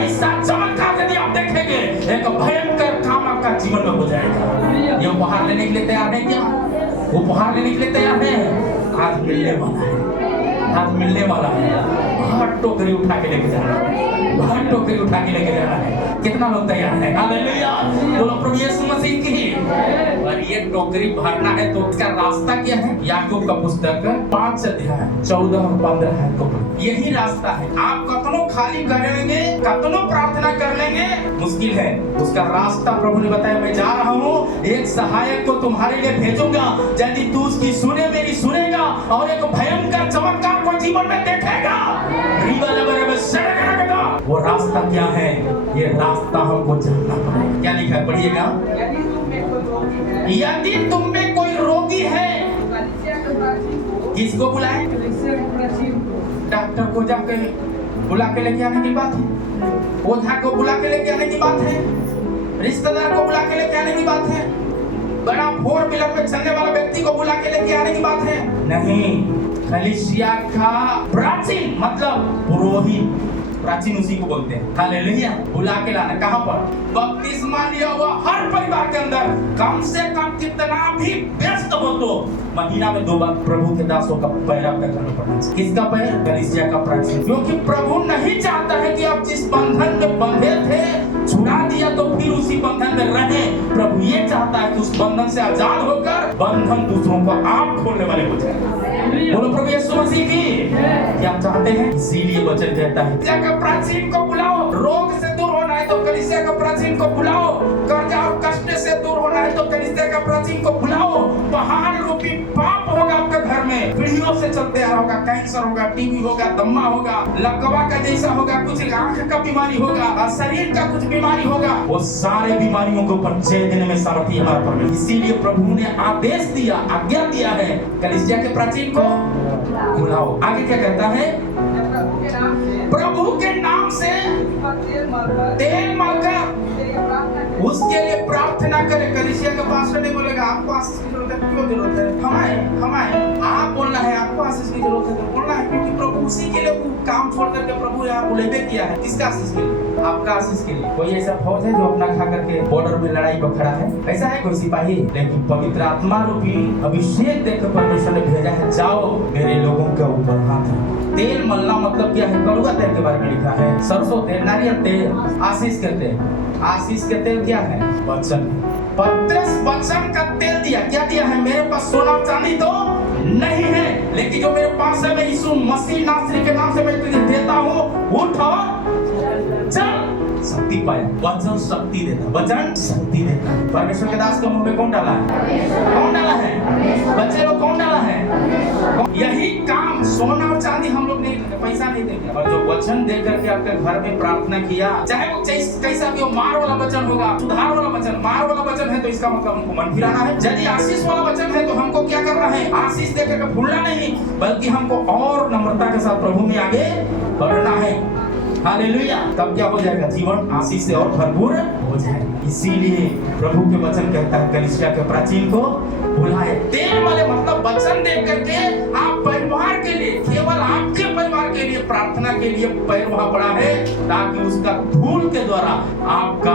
ऐसा चमत्कार यदि आप देखेंगे, एक भयंकर काम आपका जीवन में हो जाएगा। ये उपहार लेने के लिए तैयार है क्या? उपहार लेने के लिए तैयार है? आज मिलने वाला है, आज मिलने वाला है। हर टोकरी उठा के लेके जा रहा है, हर टोकरी उठा के लेके जा रहा है। कितना लोग तैयार है? हालेलुया, बोलो प्रभु यीशु मसीह की। और ये टोकरी भरना है तो इसका रास्ता क्या है? याकूब का पुस्तक 5 अध्याय 14 और 15 है तो यही रास्ता है। आप कतनो खाली कर लेंगे, कतनो प्रार्थना कर लेंगे, मुश्किल है। उसका रास्ता प्रभु ने बताया, मैं जा रहा हूँ, एक सहायक को तुम्हारे लिए भेजूंगा, यदि तू उसकी मेरी सुनेगा और एक भयंकर चमत्कार को जीवन में देखेगा। वो रास्ता क्या है? ये रास्ता हमको जानना पड़ेगा। क्या लिखा है? पढ़िएगा। यदि तुम में कोई रोगी है, किसको बुलाए? डॉक्टर को जाके बुला के लेके आने की बात है, ओझा को बुला के लेके आने की बात है, रिश्तेदार को बुला के लेके आने की बात है, बड़ा 4 व्हीलर में चलने वाला व्यक्ति को बुला के लेके आने की बात है? नहीं। कलीसिया का प्राचीन मतलब पुरोहित, प्राचीन उसी को बोलते हैं। हालेलुया, बुला के लाना। कहाँ पर? बपतिस्मा लिया हुआ हर परिवार के अंदर कम से कम कितना भी व्यस्त हो तो महीना में 2 बार प्रभु के दासों का पैर आपका करना पड़ता है। किसका पैर? कलीसिया का प्राचीन। क्योंकि प्रभु नहीं चाहता है कि आप जिस बंधन में बंधे थे, छुड़ा दिया तो फिर उसी बंधन में रहे। प्रभु ये चाहता है कि उस बंधन से आजाद होकर बंधन दूसरों को आप खोलने वाले हो जाए। बोलो प्रभु यीशु मसीह की। क्या आप चाहते हैं? इसीलिए वचन कहता है, कलीसिया का प्राचीन को बुलाओ। रोग से दूर होना है तो कलीसिया का प्राचीन को बुलाओ। कर्जा और कष्ट से दूर होना है तो कलीसिया का प्राचीन को बुलाओ। पहाड़ रूपी पाप होगा आपके घर में, पीढ़ियों से चलते आ रहा होगा, कैंसर होगा, टीबी होगा, दम्मा होगा, लकवा का जैसा होगा, कुछ आंख का बीमारी होगा, शरीर का कुछ बीमारी होगा, वो सारे बीमारियों के ऊपर जय देने में सामर्थ्य हमारा परमेश्वर। इसीलिए प्रभु ने आदेश दिया, आज्ञा दिया है, कलीसिया के प्राचीन को बुलाओ। आगे क्या कहता है? प्रभु के नाम से तेल मलकर उसके लिए प्रार्थना करे। कलीसिया के पास नहीं बोलेगा आपको आशीष की जरूरत है, क्यों जरूरत है? हमारे आप बोलना है आपको आशीष की जरूरत है तो बोलना है, क्योंकि प्रभु उसी के लिए काम छोड़ करके प्रभु यहाँ बुलेबे किया है। किसका आशीष के लिए? आपका आशीष के लिए। कोई ऐसा फौज है जो अपना खा करके बॉर्डर में लड़ाई पर खड़ा है? ऐसा है कोई सिपाही? लेकिन पवित्र आत्मा रूपी अभिषेक देकर परमेश्वर ने भेजा है, जाओ मेरे लोगों के ऊपर हाथ रखो। तेल मलना मतलब क्या है? कड़ुआ तेल के बारे में लिखा है, सरसों तेल, नारियल तेल। आशीष के तेल, आशीष के तेल क्या है? वचन। पत्रस वचन का तेल दिया। क्या दिया है? मेरे पास सोना चांदी तो नहीं है, लेकिन जो मेरे पास है मैं यीशु मसीह नासरी के नाम से मैं तुझे देता हूँ, उठ और चल। शक्ति पाया। वचन शक्ति देता, वचन शक्ति देता। परमेश्वर के दास के मुंह में कौन डाला है? कौन डाला है? बच्चे लोग कौन डाला है? यही काम सोना और चांदी हम लोग नहीं देंगे, पैसा नहीं देंगे, और जो वचन दे करके आपके घर में प्रार्थना किया, चाहे वो कैसा भी हो, मार वाला वचन होगा, सुधार वाला वचन, मार वाला वचन है तो इसका मतलब हमको मन फिराना है। यदि आशीष वाला वचन है तो हमको क्या करना है? आशीष दे करके भूलना नहीं, बल्कि हमको और नम्रता के साथ प्रभु में आगे बढ़ना है। हालेलुया। तब क्या हो जाएगा? जीवन आशीष से और भरपूर हो जाएगा। इसीलिए प्रभु के वचन कहता है कलीसिया के प्राचीन को बुलाए। तेल वाले मतलब वचन दे करके आप परिवार परिवार के लिए, केवल आपके परिवार के लिए प्रार्थना के लिए पैर वहां पड़ा है, ताकि उसका धूल के द्वारा आपका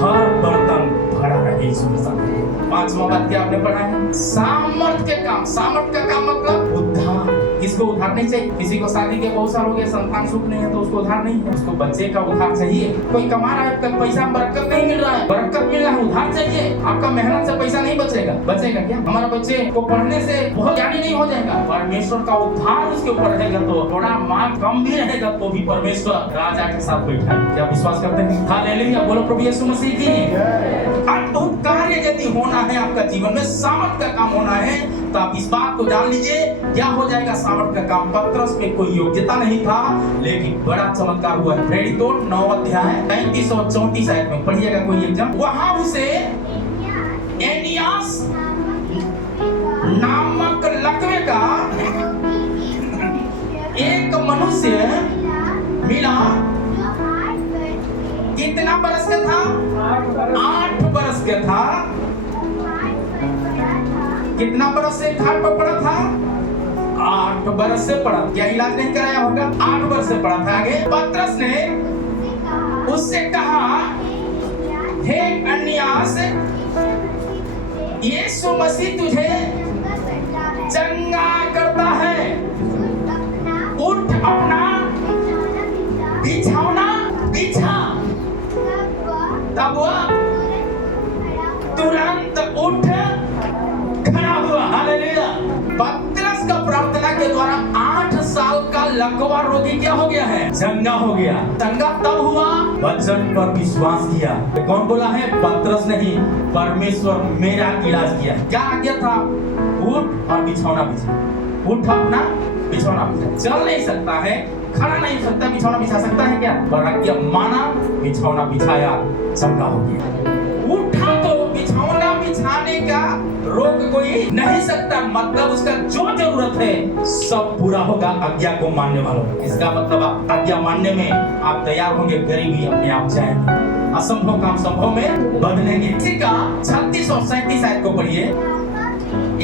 हर बर्तन भरा रहे। यीशु के साथ पांचवा बात क्या आपने पढ़ा है? सामर्थ के काम। सामर्थ का काम मतलब उद्धार। किसको उद्धार नहीं चाहिए? किसी को शादी के बहुत साल हो गए, संतान सुख नहीं है, तो उसको उद्धार नहीं है, उसको बच्चे का उद्धार चाहिए। कोई कमा रहा है, पैसा बरकत नहीं मिल रहा है, बरकत मिल रहा है, उद्धार चाहिए। आपका मेहनत से पैसा नहीं बचेगा, बचेगा क्या? हमारा बच्चे को पढ़ने से बहुत ज्ञानी नहीं हो जाएगा, परमेश्वर का उद्धार उसके ऊपर रहेगा, तो थोड़ा मार्क कम भी रहेगा तो भी परमेश्वर राजा के साथ बैठा है। क्या विश्वास करते हैं? हालेलुया, बोलो प्रभु यीशु मसीह की। अद्भुत कार्य यदि होना है आपका जीवन में, सामर्थ का काम होना है, तो आप इस बात को जान लीजिए, क्या हो जाएगा सामर्थ का काम। पत्रस में कोई योग्यता नहीं था, लेकिन बड़ा चमत्कार हुआ है। प्रेरित 9 अध्याय 33 और 34 आयत में पढ़िएगा कोई एग्जाम। वहां उसे एनियास नामक लकवे का एक मनुष्य मिला। कितना बरस का था? 8 बरस का था। कितना बरस से खाट पर पड़ा था? 8 बरस से पड़ा। क्या इलाज नहीं कराया होगा? 8 बरस से पड़ा था। आगे पत्रस ने उससे कहा, हे अनियास, यीशु मसीह तुझे चंगा करता है, उठ अपना बिछौना बिछा। तब वह तुरंत उठ खड़ा हुआ। हालेलुया। पत्रस का प्रार्थना के द्वारा 8 साल का लकवा रोगी क्या हो गया है? चंगा हो गया। चंगा तब हुआ वचन पर विश्वास किया। कौन बोला है? पत्रस नहीं, परमेश्वर मेरा इलाज किया। क्या आज्ञा था? उठ और बिछौना बिछा। उठ अपना बिछौना बिछा। चल नहीं सकता है, खड़ा नहीं हो सकता, बिछौना बिछा सकता है क्या? पर आज्ञा माना, बिछौना बिछाया, चंगा हो गया। उठा तो बिछौना बिछाने का रोक कोई नहीं सकता, मतलब उसका जो जरूरत है सब पूरा होगा आज्ञा को मानने वालों। इसका मतलब आज्ञा मानने में आप तैयार होंगे, गरीबी अपने आप जाएंगे, असंभव काम संभव में बदलेंगे। इसी का 36 और 37 आयत को पढ़िए।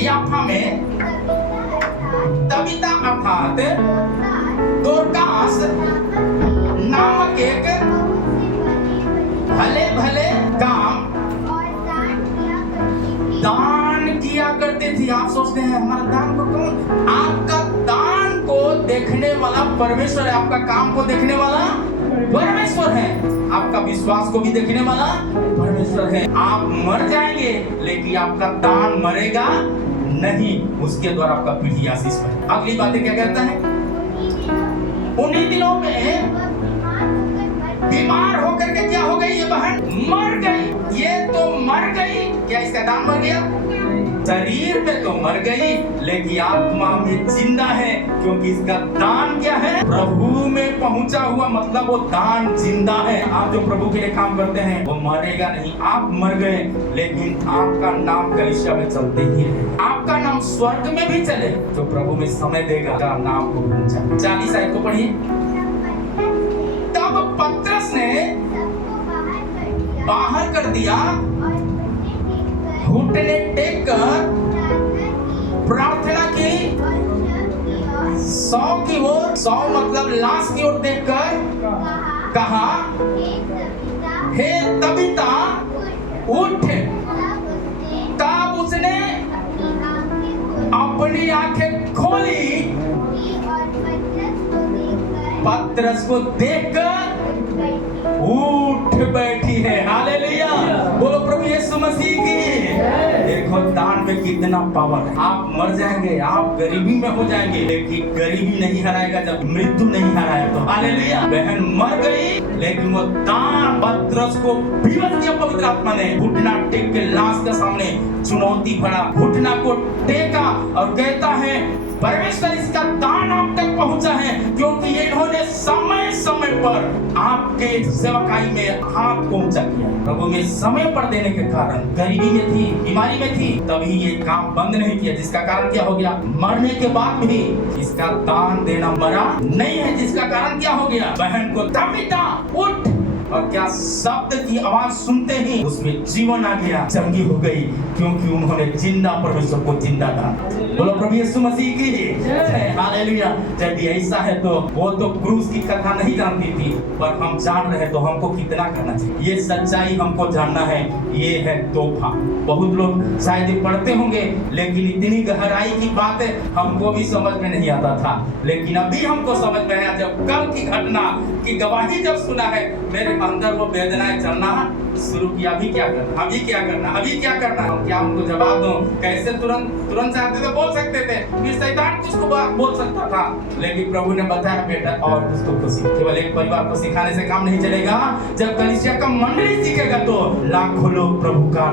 याफा में तबीता अर्थात दोरकास नामक एक भले भले काम दान किया करते थे। आप सोचते हैं हमारा दान को कौन? आपका दान को देखने वाला परमेश्वर है, आपका काम को देखने वाला परमेश्वर है, आपका विश्वास को भी देखने वाला परमेश्वर है। आप मर जाएंगे लेकिन आपका दान मरेगा नहीं, उसके द्वारा आपका पीढ़ी आशीष पाए। अगली बातें क्या कहता है? उन्हीं दिनों में बीमार होकर के क्या हो गई? ये बहन मर गई। ये तो मर गई। क्या इसका दान मर गया? शरीर में तो मर गई, लेकिन आत्मा में जिंदा है, क्योंकि इसका दान क्या है? प्रभु में पहुंचा हुआ, मतलब वो दान जिंदा है। आप जो प्रभु के लिए काम करते हैं वो मरेगा नहीं। आप मर गए लेकिन आपका नाम कलीसिया में चलते ही है, आपका नाम स्वर्ग में भी चले। जो प्रभु में समय देगा का नाम को पहुंचा। 40 आयत को पढ़िए। तब पत्रस ने बाहर कर दिया, घुटने टेक कर प्रार्थना की, 100 की ओर, 100 मतलब लाश की ओर देखकर कहा, हे तबीता उठ। तब उसने अपनी आंखें खोली, पत्रस को देखकर उठ बैठी है। हालेलुया, बोलो प्रभु यीशु मसीह की। देखो दान में कितना पावर है। आप मर जाएंगे, आप गरीबी में हो जाएंगे, लेकिन गरीबी नहीं हराएगा जब मृत्यु नहीं हराया तो। हालेलुया। बहन मर गई लेकिन वो दान पत्रस को विवश किया पवित्र आत्मा ने। घुटना टेक के लाश के सामने चुनौती भरा, घुटना को टेका और कहता है परमेश्वर इसका दान आप तक पहुंचा है, क्योंकि इन्होंने समय समय पर आपके सेवकाई में हाथ पहुंचा किया। प्रभु में समय पर देने के कारण, गरीबी में थी, बीमारी में थी, तभी ये काम बंद नहीं किया, जिसका कारण क्या हो गया? मरने के बाद भी इसका दान देना मरा नहीं है, जिसका कारण क्या हो गया? बहन को तबीता उठ, और क्या शब्द की आवाज सुनते ही उसमें जीवन आ गया, चंगी हो गई, क्योंकि उन्होंने जिंदा परमेश्वर को जिंदा था। बोलो प्रभु यीशु मसीह की जय, हालेलुया। जब ऐसा है तो वो तो क्रूस की कथा नहीं जानती थी, पर हम जान रहे तो हमको कितना करना चाहिए। ये सच्चाई हमको जानना है, ये है तोहफा। बहुत लोग शायद पढ़ते होंगे, लेकिन इतनी गहराई की बात हमको भी समझ में नहीं आता था, लेकिन अभी हमको समझ में आया जब कल की घटना की गवाही जब सुना है, मेरे अंदर वो वेदनाएं चलना शुरू किया। अभी क्या करना, अभी क्या करना, अभी क्या करना, क्या उनको जवाब दूं? कैसे तुरंत चाहते थे, बोल सकते थे कि शैतान कुछ को बोल सकता था, लेकिन प्रभु ने बताया बेटा और कुछ तो खुशी। केवल एक परिवार को सिखाने से काम नहीं चलेगा। जब कलीसिया का मंडली सीखेगा तो लाखों लोग प्रभु का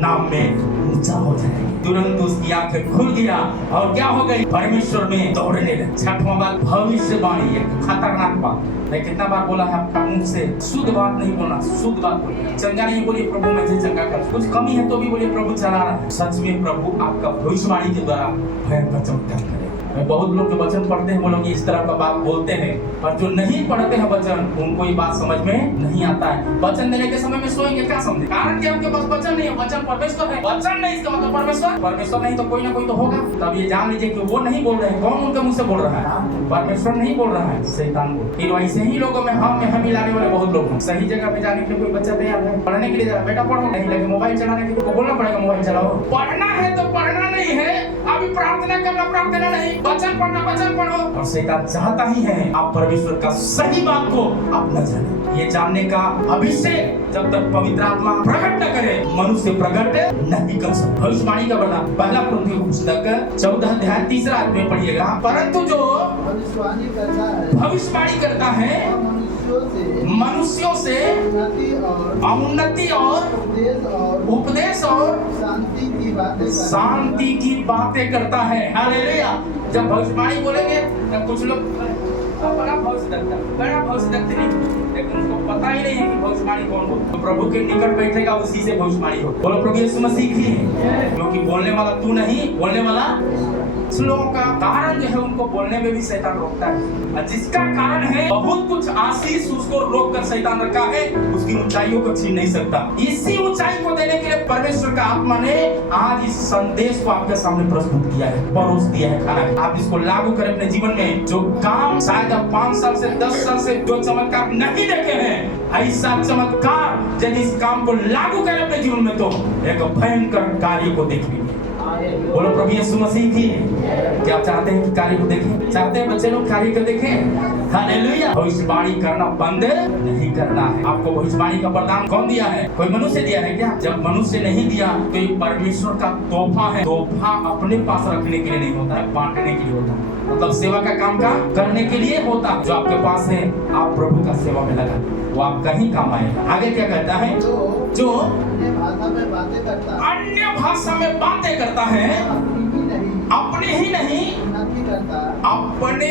नाम में ऊंचा हो जाएंगे। तुरंत उसकी आंखें खुल गया और क्या हो गई, परमेश्वर में दौड़ने लगे। छठवां बात भविष्यवाणी, एक खतरनाक बात। मैं कितना बार बोला है आपका मुंह से शुद्ध बात नहीं बोलना, शुद्ध बात बोलिए। चंगा नहीं बोलिए प्रभु मुझे चंगा कर, कुछ कमी है तो भी बोलिए प्रभु चला रहा है। सच में प्रभु आपका भविष्यवाणी के द्वारा भयंकर चमत्कार करे। बहुत लोग जो वचन पढ़ते हैं वो लोग इस तरह का बात बोलते हैं, और जो नहीं पढ़ते हैं वचन उनको ये बात समझ में नहीं आता है। वचन देने के समय में सोएंगे, क्या समझे? कारण क्या, उनके पास वचन नहीं है। वचन परमेश्वर है, वचन नहीं इसका मतलब परमेश्वर नहीं तो कोई ना कोई तो होगा। तब ये जान लीजिए कि वो नहीं बोल रहे हैं। कौन उनके मुंह से बोल रहा है? परमेश्वर नहीं बोल रहा है, शैतान बोल। फिर वैसे ही लोगों में हम मिलाने वाले बहुत लोग हैं। सही जगह पे जाने के लिए कोई बच्चा तैयार है, पढ़ने के लिए जा बेटा पढ़ो, नहीं लेकिन मोबाइल चलाने के लिए बोलना पड़ेगा मोबाइल चलाओ। पढ़ना है तो पढ़ना नहीं है, अभी प्रार्थना करना प्रार्थना नहीं, वचन पढ़ना वचन पढ़ो। और शैतान चाहता ही है आप परमेश्वर का सही बात को आप न जाने। ये जानने का अभिषेक जब तक पवित्र आत्मा प्रकट न करे मनुष्य प्रकट नहीं कर सकता। भविष्यवाणी का वरदान पहला कुरिन्थियों पुस्तक 14 अध्याय 3 आयत में पढ़िएगा। परंतु जो भविष्यवाणी करता है मनुष्यों से उन्नति और उपदेश और शांति की बातें करता है। हालेलुया। जब भविष्यवाणी बोलेंगे तब कुछ लोग बड़ा भविष्यवक्ता नहीं, लेकिन उसको पता ही नहीं है कि भविष्यवाणी कौन हो। तो प्रभु के निकट बैठेगा उसी से भविष्यवाणी हो। बोलो प्रभु यीशु मसीह की, क्योंकि बोलने वाला तू नहीं, बोलने वाला लोगों का कारण जो है उनको बोलने में भी शैतान रोकता है। जिसका कारण है बहुत कुछ आशीष उसको रोक कर शैतान रखा है, उसकी ऊंचाइयों को छीन नहीं सकता। इसी ऊंचाई को देने के लिए परमेश्वर का आत्मा ने आज इस संदेश को आपके सामने प्रस्तुत किया है, परोस दिया है खाना। आप इसको लागू करें अपने जीवन में। जो काम शायद आप 5 साल से 10 साल से जो चमत्कार नहीं देखे हैं, ऐसा चमत्कार यदि इस काम को लागू करें अपने जीवन में तो एक भयंकर कार्य को देखेंगे। बोलो प्रभु यीशु मसीह की। क्या आप चाहते हैं कि कार्य को देखें? चाहते हैं बच्चे लोग कार्य को देखें? हालेलुया। भविष्यवाणी करना बंद नहीं करना है। आपको भविष्यवाणी का वरदान कौन दिया है? कोई मनुष्य दिया है क्या? जब मनुष्य नहीं दिया तो ये परमेश्वर का तोहफा है। तोहफा अपने पास रखने के लिए नहीं होता है, बांटने के लिए होता है। मतलब सेवा का काम का करने के लिए होता है। जो आपके पास है आप प्रभु का सेवा में लगा, वो आपका ही काम आएगा। आगे क्या कहता है? जो अन्य भाषा में बातें करता है, अपने ही नहीं अपने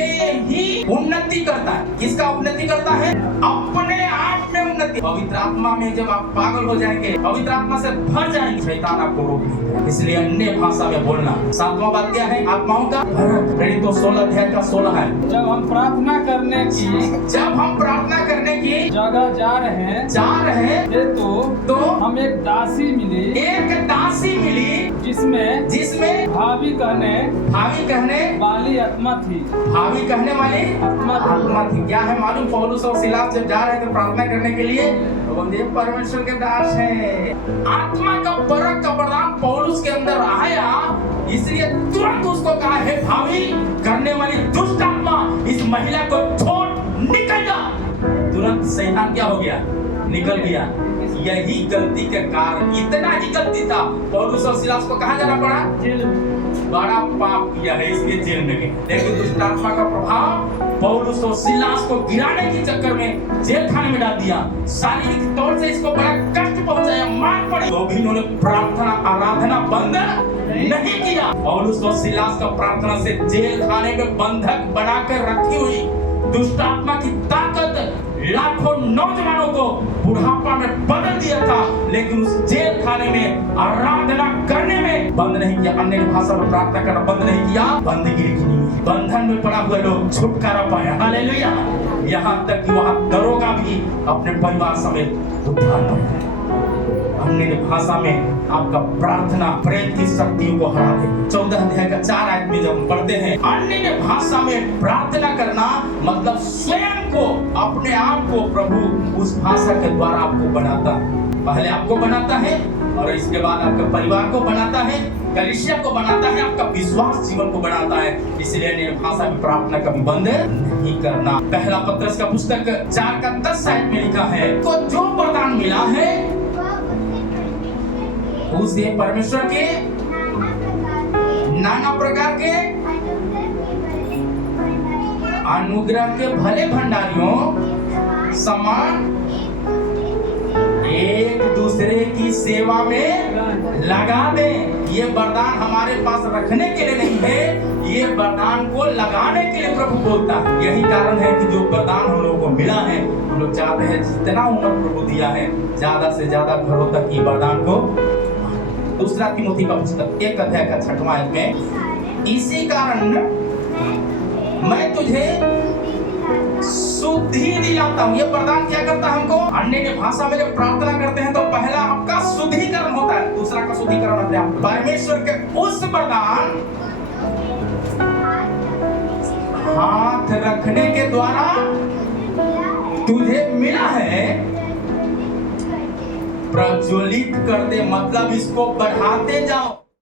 ही उन्नति करता है। किसका उन्नति करता है? अपने आप में उन्नति। पवित्र आत्मा में जब आप पागल हो जाएंगे, पवित्र आत्मा से भर जाएंगे, शैतान आपको रोक नहीं देगा। इसलिए अन्य भाषा में बोलना। 7वां बात क्या है? आत्माओं का प्रेरित 16 अध्याय का 16 है। जब हम प्रार्थना करने की जगह जा रहे हैं तो हमें एक दासी मिली जिसमें भावी कहने वाली आत्मा थी। भावी कहने वाली आत्मा थी। क्या है मालूम? पौलुस और सिलास जब जा रहे थे प्रार्थना करने के लिए तो बोलते परमेश्वर के दास हैं। आत्मा का बरक का वरदान पौलुस के अंदर आया, इसलिए तुरंत उसको कहा है भावी करने वाली दुष्ट आत्मा इस महिला को छोड़ निकल जा। तुरंत शैतान क्या हो गया? निकल गया। यही गलती के कारण, इतना ही गलती था, पौलुस और सिलास को कहाँ जाना पड़ा? जेल। बड़ा पाप किया है इसलिए जेल में गए। लेकिन दुष्ट आत्मा का प्रभाव पौलुस और सिलास को गिराने के चक्कर में जेल खाने में डाल दिया। शारीरिक तौर से इसको बड़ा कष्ट पहुंचाया, मार पड़ी, तो भी इन्होंने प्रार्थना आराधना बंद नहीं किया। पौलुस और सिलास का प्रार्थना से जेल खाने में बंधक बनाकर रखी हुई दुष्ट आत्मा की ताकत लाखों नौजवानों को बुढ़ापा में बदल दिया था, लेकिन उस जेल खाने गाने में, आराधना करने में बंद नहीं किया, अन्य भाषा में प्रार्थना करना बंद नहीं किया, बंदगी की नहीं, बंधन में पड़ा हुआ लोग छुटकारा पाया। हालेलुया। यहाँ तक कि वहाँ दरोगा भी अपने परिवार समेत उद्धार पाया। अन्य भाषा में आपका प्रार्थना प्रेत की शक्तियों को हरा दे। 14 अध्याय का 4 आयत में जब हम पढ़ते हैं, अन्य भाषा में प्रार्थना करना मतलब स्वयं को, अपने आप को प्रभु उस भाषा के द्वारा आपको बनाता है। पहले आपको बनाता है और इसके बाद आपके परिवार को बनाता है, कलीसिया को बनाता है, आपका विश्वास जीवन को बनाता है। इसलिए अन्य भाषा में प्रार्थना कभी बंद नहीं करना। पहला पत्रस का पुस्तक 4 का 10 आयत में लिखा है, तो जो वरदान मिला है उसे परमेश्वर के नाना प्रकार के अनुग्रह के भले भंडारियों समान एक दूसरे की सेवा में लगा दे। ये वरदान हमारे पास रखने के लिए नहीं है, ये वरदान को लगाने के लिए प्रभु बोलता है। यही कारण है कि जो वरदान हम लोगों को मिला है, हम लोग चाहते हैं जितना उम्र प्रभु दिया है ज्यादा से ज्यादा घरों तक ये वरदान को। दूसरा तिमोथी का पुस्तक 1 अध्याय का 6वां आयत में, इसी कारण मैं तुझे शुद्धि दिलाता हूँ। ये वरदान क्या करता है हमको? अन्य भाषा में जब प्रार्थना करते हैं तो पहला आपका शुद्धिकरण होता है, दूसरा का शुद्धिकरण होता है परमेश्वर के उस वरदान हाथ रखने के द्वारा तुझे मिला है, प्रज्वलित कर दे, मतलब इसको बढ़ाते जाओ।